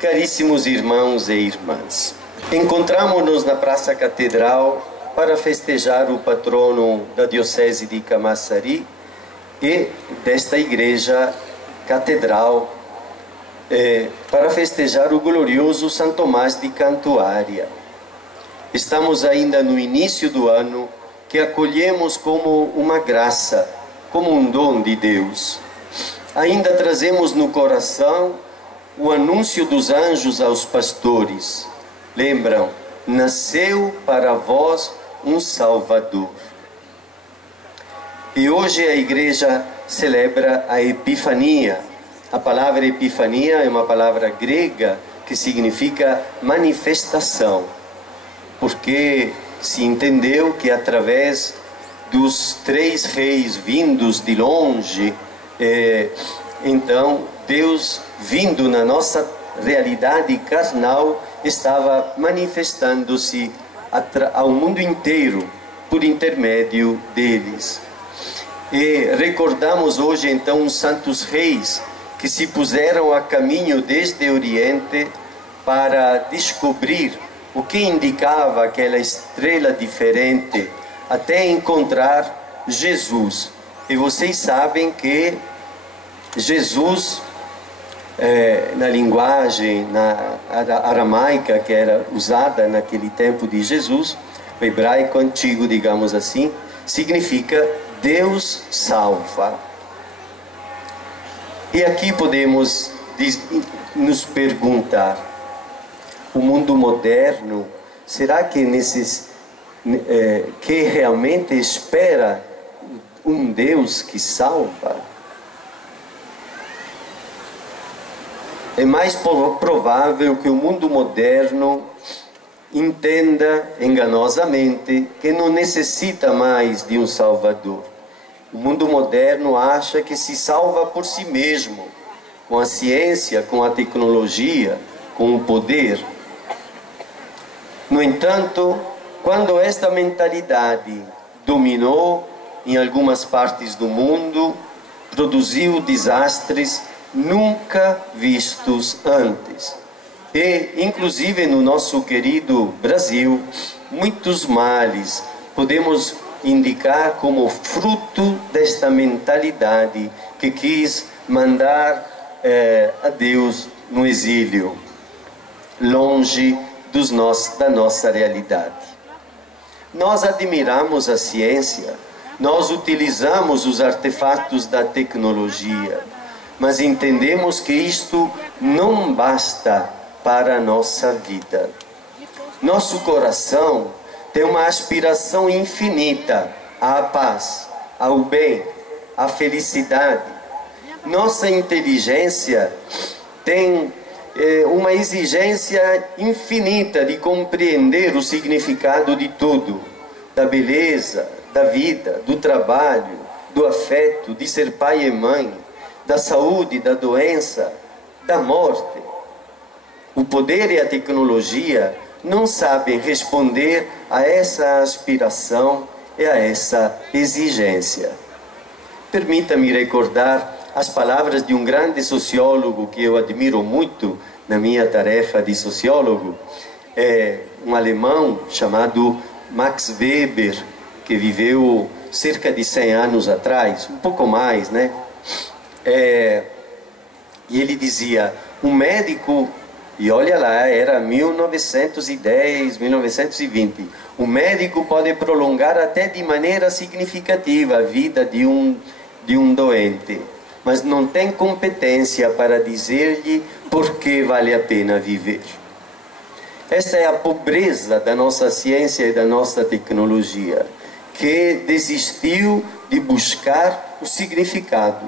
Caríssimos irmãos e irmãs, encontramos-nos na Praça Catedral para festejar o patrono da Diocese de Camaçari e desta Igreja Catedral, para festejar o glorioso São Tomás de Cantuária. Estamos ainda no início do ano, que acolhemos como uma graça, como um dom de Deus. Ainda trazemos no coração o anúncio dos anjos aos pastores. Lembram? Nasceu para vós um Salvador. E hoje a Igreja celebra a Epifania. A palavra Epifania é uma palavra grega que significa manifestação, porque se entendeu que através dos três reis vindos de longe, então Deus, vindo na nossa realidade carnal, estava manifestando-se ao mundo inteiro por intermédio deles. E recordamos hoje então os santos reis que se puseram a caminho desde o Oriente para descobrir o que indicava aquela estrela diferente, até encontrar Jesus. E vocês sabem que Jesus, na linguagem aramaica que era usada naquele tempo de Jesus, o hebraico antigo, digamos assim, significa Deus salva. E aqui podemos nos perguntar, o mundo moderno, será que que realmente espera um Deus que salva? É mais provável que o mundo moderno entenda enganosamente que não necessita mais de um Salvador. O mundo moderno acha que se salva por si mesmo, com a ciência, com a tecnologia, com o poder. No entanto, quando esta mentalidade dominou em algumas partes do mundo, produziu desastres nunca vistos antes. E, inclusive, no nosso querido Brasil, muitos males podemos indicar como fruto desta mentalidade que quis mandar a Deus no exílio, longe da nossa realidade. Nós admiramos a ciência, nós utilizamos os artefatos da tecnologia, mas entendemos que isto não basta para a nossa vida. Nosso coração tem uma aspiração infinita à paz, ao bem, à felicidade. Nossa inteligência tem uma exigência infinita de compreender o significado de tudo, da beleza, da vida, do trabalho, do afeto, de ser pai e mãe, da saúde, da doença, da morte. O poder e a tecnologia não sabem responder a essa aspiração e a essa exigência. Permita-me recordar as palavras de um grande sociólogo que eu admiro muito na minha tarefa de sociólogo, um alemão chamado Max Weber, que viveu cerca de 100 anos atrás, um pouco mais, né? E ele dizia, um médico, e olha lá, era 1910, 1920, um médico pode prolongar até de maneira significativa a vida de um doente, mas não tem competência para dizer-lhe por que vale a pena viver. Esta é a pobreza da nossa ciência e da nossa tecnologia, que desistiu de buscar o significado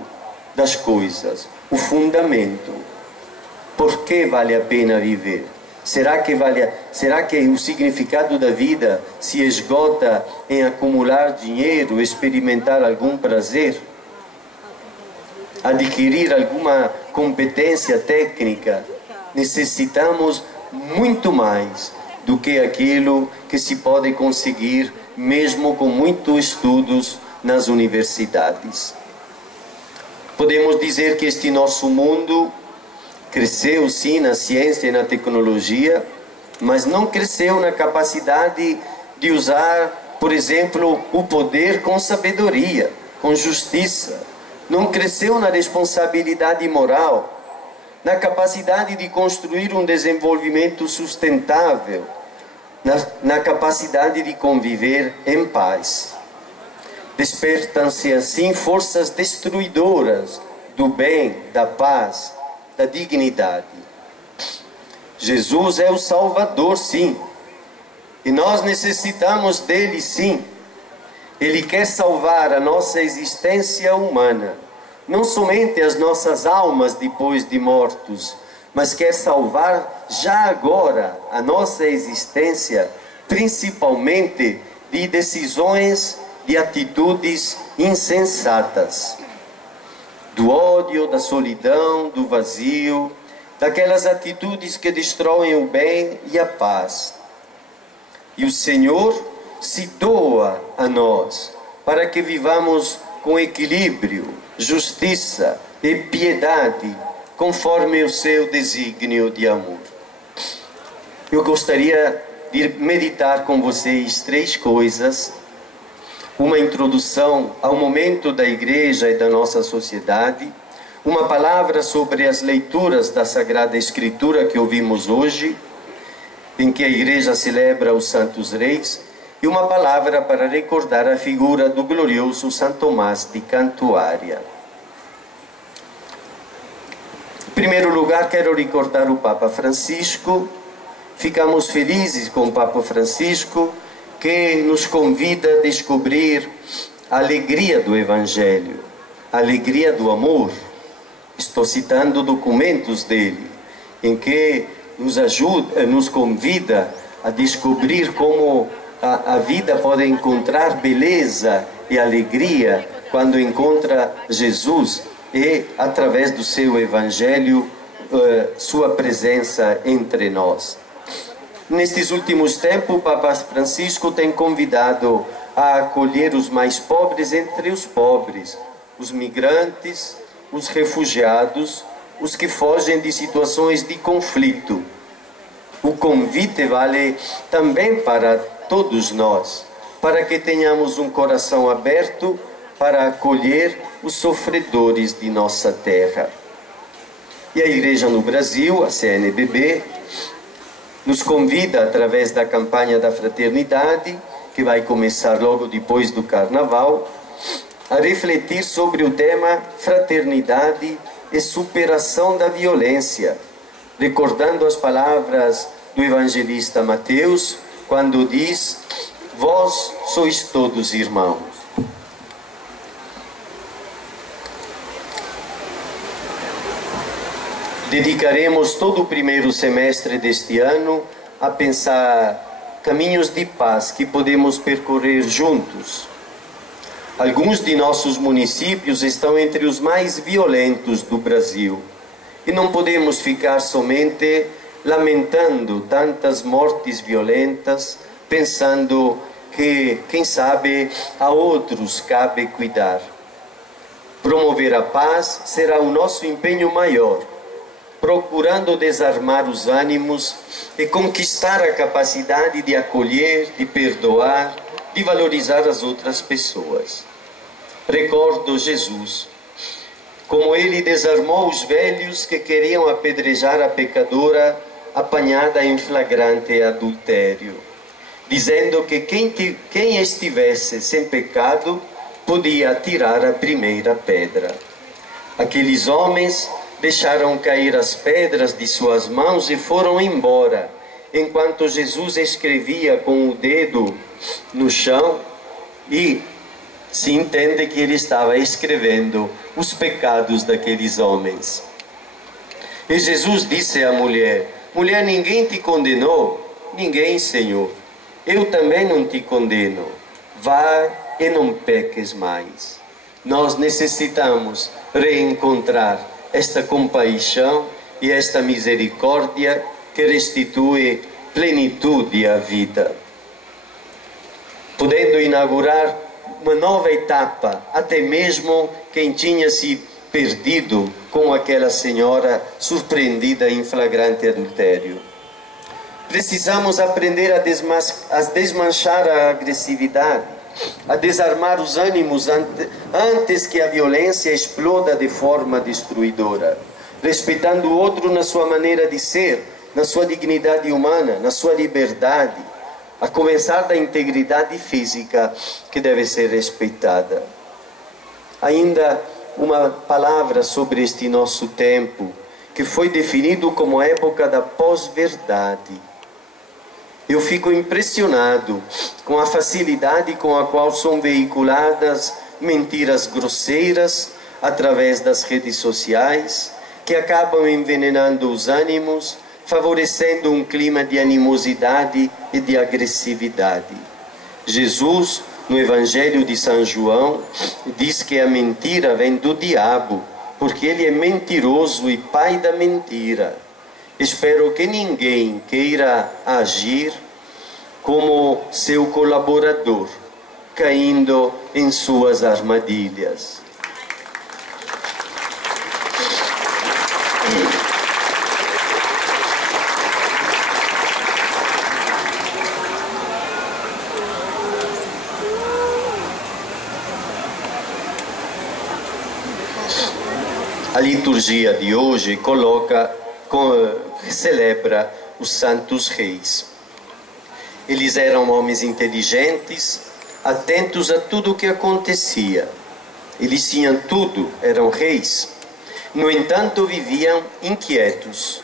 das coisas, o fundamento. Por que vale a pena viver? Será que o significado da vida se esgota em acumular dinheiro, experimentar algum prazer, adquirir alguma competência técnica? Necessitamos muito mais do que aquilo que se pode conseguir mesmo com muitos estudos nas universidades. Podemos dizer que este nosso mundo cresceu sim na ciência e na tecnologia, mas não cresceu na capacidade de usar, por exemplo, o poder com sabedoria, com justiça. Não cresceu na responsabilidade moral, na capacidade de construir um desenvolvimento sustentável, na capacidade de conviver em paz. Despertam-se assim forças destruidoras do bem, da paz, da dignidade. Jesus é o Salvador, sim, e nós necessitamos dele, sim. Ele quer salvar a nossa existência humana, não somente as nossas almas depois de mortos, mas quer salvar já agora a nossa existência, principalmente de decisões, de atitudes insensatas, do ódio, da solidão, do vazio, daquelas atitudes que destroem o bem e a paz. E o Senhor se doa a nós para que vivamos com equilíbrio, justiça e piedade, conforme o seu desígnio de amor. Eu gostaria de meditar com vocês 3 coisas. Uma introdução ao momento da igreja e da nossa sociedade, uma palavra sobre as leituras da Sagrada Escritura que ouvimos hoje, em que a igreja celebra os Santos Reis, e uma palavra para recordar a figura do glorioso São Tomás de Cantuária. Em primeiro lugar, quero recordar o Papa Francisco. Ficamos felizes com o Papa Francisco, que nos convida a descobrir a alegria do Evangelho, a alegria do amor. Estou citando documentos dele, em que nos convida a descobrir como a vida pode encontrar beleza e alegria quando encontra Jesus e, através do seu Evangelho, sua presença entre nós. Nestes últimos tempos, o Papa Francisco tem convidado a acolher os mais pobres entre os pobres, os migrantes, os refugiados, os que fogem de situações de conflito. O convite vale também para todos nós, para que tenhamos um coração aberto para acolher os sofredores de nossa terra. E a Igreja no Brasil, a CNBB, nos convida, através da campanha da fraternidade, que vai começar logo depois do Carnaval, a refletir sobre o tema fraternidade e superação da violência, recordando as palavras do evangelista Mateus, quando diz: vós sois todos irmãos. Dedicaremos todo o primeiro semestre deste ano a pensar caminhos de paz que podemos percorrer juntos. Alguns de nossos municípios estão entre os mais violentos do Brasil e não podemos ficar somente lamentando tantas mortes violentas, pensando que, quem sabe, a outros cabe cuidar. Promover a paz será o nosso empenho maior, procurando desarmar os ânimos e conquistar a capacidade de acolher, de perdoar, de valorizar as outras pessoas. Recordo Jesus, como ele desarmou os velhos que queriam apedrejar a pecadora apanhada em flagrante adultério, dizendo que quem estivesse sem pecado podia atirar a primeira pedra. Aqueles homens deixaram cair as pedras de suas mãos e foram embora, enquanto Jesus escrevia com o dedo no chão, e se entende que ele estava escrevendo os pecados daqueles homens. E Jesus disse à mulher: mulher, ninguém te condenou? Ninguém, Senhor. Eu também não te condeno. Vá e não peques mais. Nós necessitamos reencontrar esta compaixão e esta misericórdia que restitui plenitude à vida, podendo inaugurar uma nova etapa. Até mesmo quem tinha se perdido como aquela senhora surpreendida em flagrante adultério. Precisamos aprender a desmanchar a agressividade, a desarmar os ânimos antes que a violência exploda de forma destruidora, respeitando o outro na sua maneira de ser, na sua dignidade humana, na sua liberdade, a começar da integridade física que deve ser respeitada. Ainda uma palavra sobre este nosso tempo, que foi definido como a época da pós-verdade. Eu fico impressionado com a facilidade com a qual são veiculadas mentiras grosseiras através das redes sociais, que acabam envenenando os ânimos, favorecendo um clima de animosidade e de agressividade. Jesus, no Evangelho de São João, diz que a mentira vem do diabo, porque ele é mentiroso e pai da mentira. Espero que ninguém queira agir como seu colaborador, caindo em suas armadilhas. A liturgia de hoje celebra os santos reis. Eles eram homens inteligentes, atentos a tudo o que acontecia. Eles tinham tudo, eram reis. No entanto, viviam inquietos,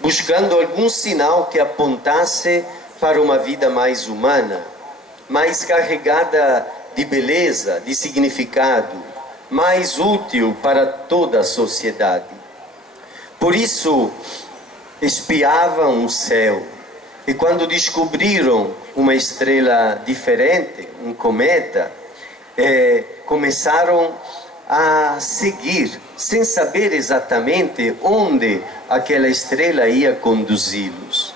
buscando algum sinal que apontasse para uma vida mais humana, mais carregada de beleza, de significado, mais útil para toda a sociedade. Por isso, espiavam o céu, e quando descobriram uma estrela diferente, um cometa, começaram a seguir, sem saber exatamente onde aquela estrela ia conduzi-los.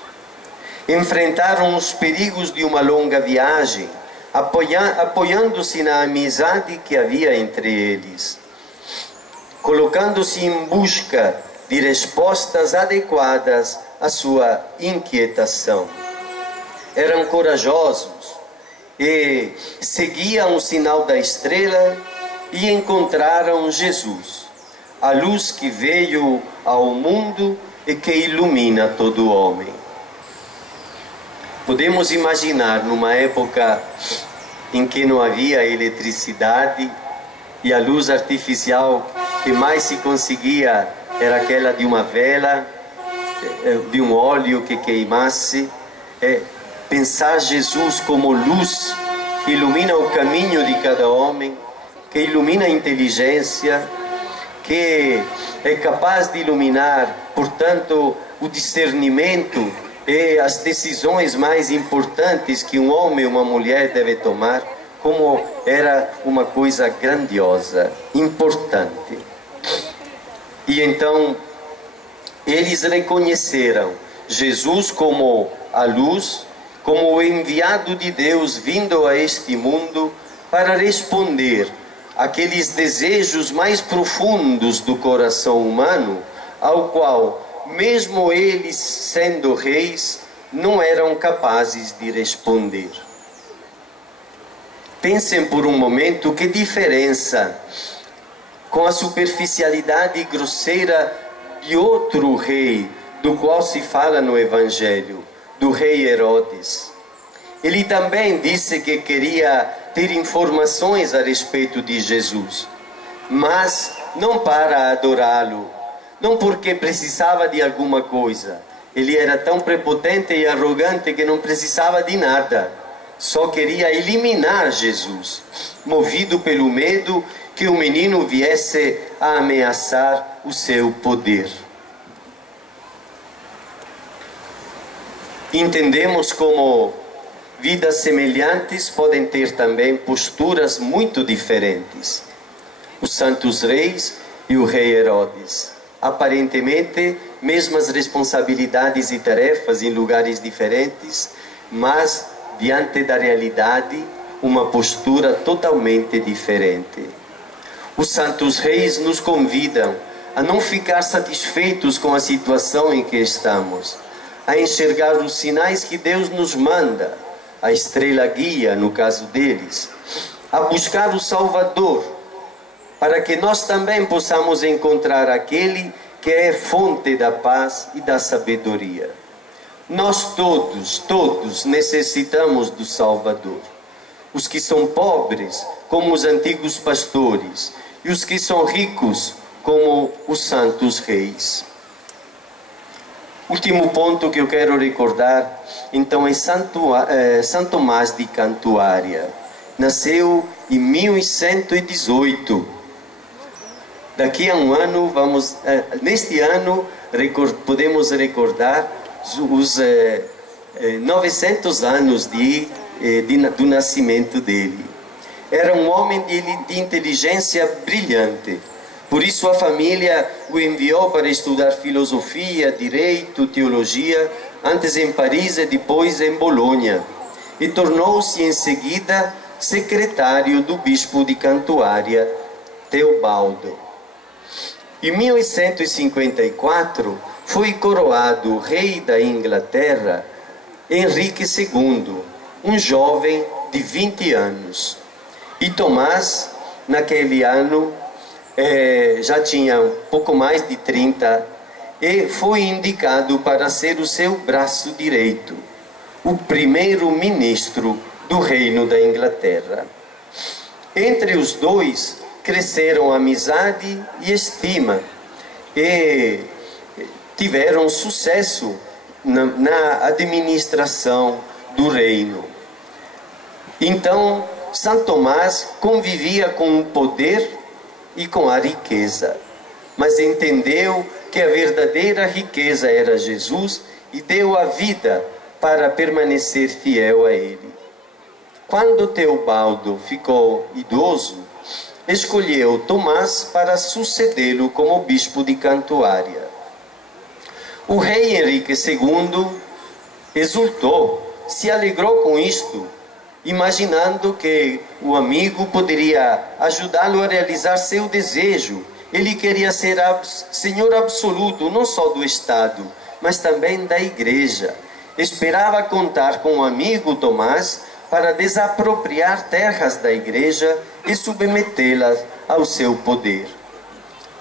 Enfrentaram os perigos de uma longa viagem, apoiando-se na amizade que havia entre eles, colocando-se em busca de respostas adequadas à sua inquietação. Eram corajosos e seguiam o sinal da estrela e encontraram Jesus, a luz que veio ao mundo e que ilumina todo homem. Podemos imaginar numa época em que não havia eletricidade e a luz artificial que mais se conseguia era aquela de uma vela, de um óleo que queimasse. Pensar Jesus como luz que ilumina o caminho de cada homem, que ilumina a inteligência, que é capaz de iluminar, portanto, o discernimento e as decisões mais importantes que um homem e uma mulher devem tomar, como era uma coisa grandiosa, importante. E então, eles reconheceram Jesus como a luz, como o enviado de Deus vindo a este mundo para responder àqueles desejos mais profundos do coração humano, ao qual mesmo eles, sendo reis, não eram capazes de responder. Pensem por um momento que diferença com a superficialidade grosseira de outro rei, do qual se fala no Evangelho, do rei Herodes. Ele também disse que queria ter informações a respeito de Jesus, mas não para adorá-lo, não porque precisava de alguma coisa. Ele era tão prepotente e arrogante que não precisava de nada. Só queria eliminar Jesus, movido pelo medo que o menino viesse a ameaçar o seu poder. Entendemos como vidas semelhantes podem ter também posturas muito diferentes. Os santos reis e o rei Herodes. Aparentemente, mesmas responsabilidades e tarefas em lugares diferentes, mas, diante da realidade, uma postura totalmente diferente. Os santos reis nos convidam a não ficar satisfeitos com a situação em que estamos, a enxergar os sinais que Deus nos manda, a estrela guia, no caso deles, a buscar o Salvador, para que nós também possamos encontrar aquele que é fonte da paz e da sabedoria. Nós todos necessitamos do Salvador. Os que são pobres, como os antigos pastores, e os que são ricos, como os santos reis. Último ponto que eu quero recordar, então, é São Tomás de Cantuária. Nasceu em 1118. Daqui a um ano, neste ano, podemos recordar os 900 anos do nascimento dele. Era um homem de inteligência brilhante. Por isso a família o enviou para estudar filosofia, direito, teologia, antes em Paris e depois em Bolonha. E tornou-se em seguida secretário do bispo de Cantuária, Teobaldo. Em 1154 foi coroado rei da Inglaterra Henrique II, um jovem de 20 anos. E Tomás, naquele ano, já tinha um pouco mais de 30 e foi indicado para ser o seu braço direito, o primeiro-ministro do Reino da Inglaterra. Entre os dois cresceram amizade e estima e tiveram sucesso na administração do reino. Então, São Tomás convivia com o poder e com a riqueza, mas entendeu que a verdadeira riqueza era Jesus e deu a vida para permanecer fiel a ele. Quando Teobaldo ficou idoso, escolheu Tomás para sucedê-lo como bispo de Cantuária. O rei Henrique II exultou, se alegrou com isto, imaginando que o amigo poderia ajudá-lo a realizar seu desejo. Ele queria ser senhor absoluto, não só do Estado, mas também da Igreja. Esperava contar com o amigo Tomás para desapropriar terras da Igreja e submetê-las ao seu poder.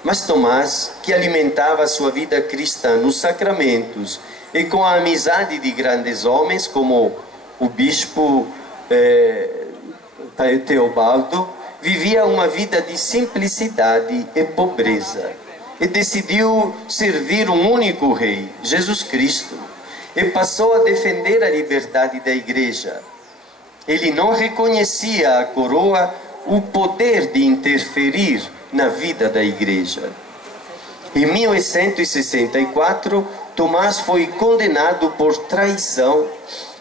Mas Tomás, que alimentava sua vida cristã nos sacramentos e com a amizade de grandes homens como o bispo Teobaldo, vivia uma vida de simplicidade e pobreza e decidiu servir um único rei, Jesus Cristo, e passou a defender a liberdade da Igreja. Ele não reconhecia à coroa o poder de interferir na vida da Igreja. Em 1164, Tomás foi condenado por traição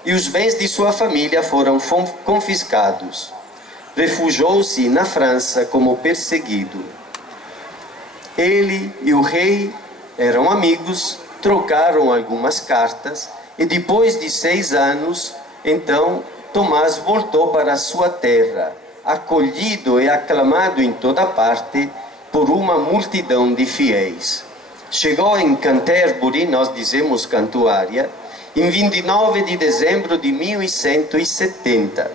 e os bens de sua família foram confiscados. Refugiou-se na França como perseguido. Ele e o rei eram amigos, trocaram algumas cartas e depois de 6 anos, então, Tomás voltou para sua terra, acolhido e aclamado em toda parte por uma multidão de fiéis. Chegou em Canterbury, nós dizemos Cantuária, em 29 de dezembro de 1170.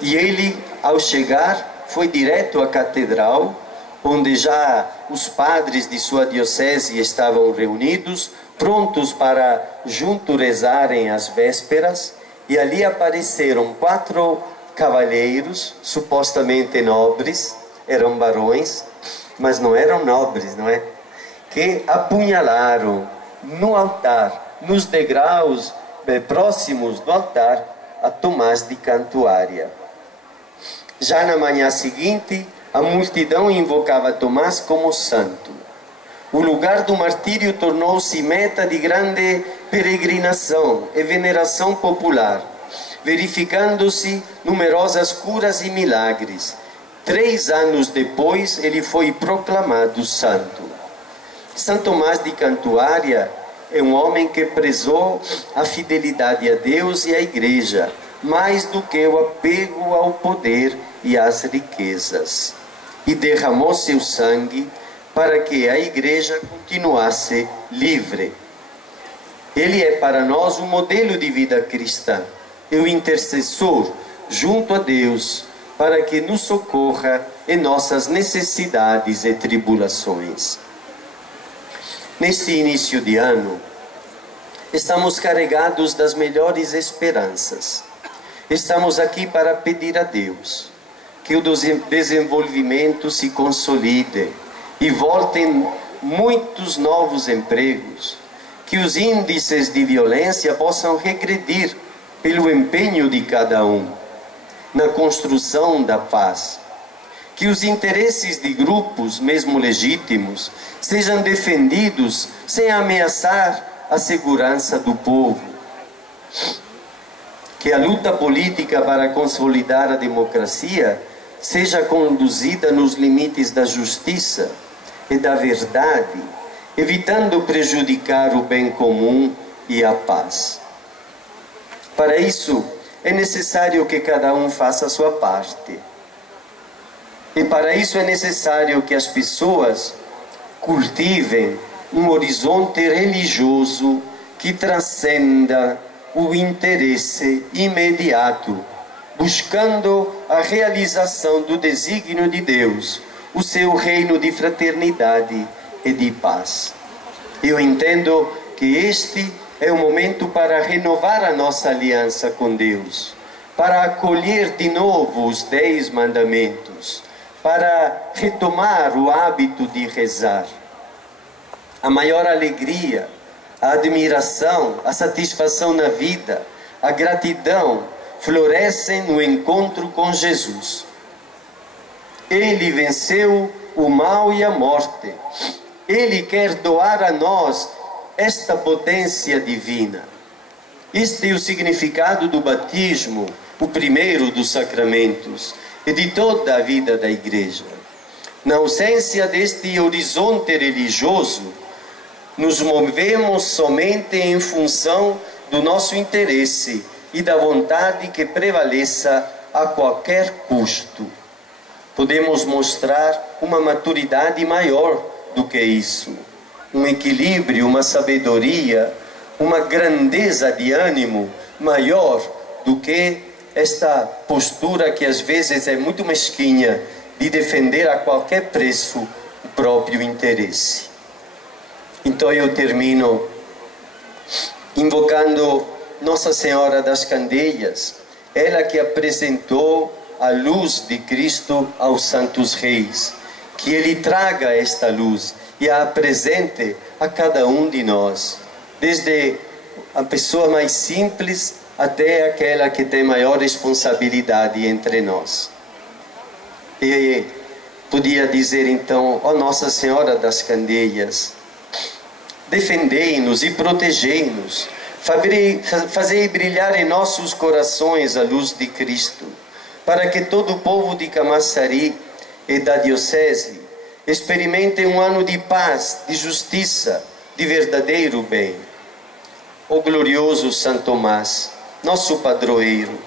E ele, ao chegar, foi direto à catedral, onde já os padres de sua diocese estavam reunidos, prontos para juntos rezarem as vésperas, e ali apareceram 4 cavalheiros, supostamente nobres, eram barões, mas não eram nobres, não é? Que apunhalaram no altar, nos degraus próximos do altar, a Tomás de Cantuária. Já na manhã seguinte, a multidão invocava Tomás como santo. O lugar do martírio tornou-se meta de grande peregrinação e veneração popular, verificando-se numerosas curas e milagres. 3 anos depois, ele foi proclamado santo. São Tomás de Cantuária é um homem que prezou a fidelidade a Deus e à Igreja, mais do que o apego ao poder e às riquezas. e derramou seu sangue para que a Igreja continuasse livre. Ele é para nós um modelo de vida cristã e o intercessor junto a Deus para que nos socorra em nossas necessidades e tribulações. Neste início de ano, estamos carregados das melhores esperanças. Estamos aqui para pedir a Deus que o desenvolvimento se consolide e voltem muitos novos empregos, que os índices de violência possam regredir pelo empenho de cada um na construção da paz, que os interesses de grupos, mesmo legítimos, sejam defendidos sem ameaçar a segurança do povo, que a luta política para consolidar a democracia seja conduzida nos limites da justiça e da verdade, evitando prejudicar o bem comum e a paz. Para isso, é necessário que cada um faça a sua parte. E para isso é necessário que as pessoas cultivem um horizonte religioso que transcenda o interesse imediato, buscando a realização do desígnio de Deus, o seu reino de fraternidade e de paz. Eu entendo que este é o momento para renovar a nossa aliança com Deus, para acolher de novo os 10 mandamentos, para retomar o hábito de rezar. A maior alegria, a admiração, a satisfação na vida, a gratidão florescem no encontro com Jesus. Ele venceu o mal e a morte. Ele quer doar a nós esta potência divina. Este é o significado do batismo, o primeiro dos sacramentos, e de toda a vida da Igreja. Na ausência deste horizonte religioso, nos movemos somente em função do nosso interesse e da vontade que prevaleça a qualquer custo. Podemos mostrar uma maturidade maior do que isso, um equilíbrio, uma sabedoria, uma grandeza de ânimo maior do que esta postura que às vezes é muito mesquinha de defender a qualquer preço o próprio interesse. Então eu termino invocando Nossa Senhora das Candeias, ela que apresentou a luz de Cristo aos santos reis, que Ele traga esta luz e a apresente a cada um de nós, desde a pessoa mais simples até aquela que tem maior responsabilidade entre nós. E podia dizer então, ó Nossa Senhora das Candeias, defendei-nos e protegei-nos, fazei brilhar em nossos corações a luz de Cristo, para que todo o povo de Camaçari e da Diocese experimente um ano de paz, de justiça, de verdadeiro bem. Ó glorioso São Tomás, nosso padroeiro,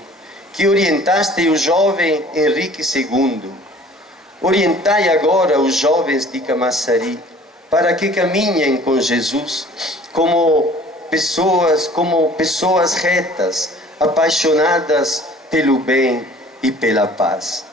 que orientaste o jovem Henrique II, orientai agora os jovens de Camaçari, para que caminhem com Jesus como pessoas retas, apaixonadas pelo bem e pela paz.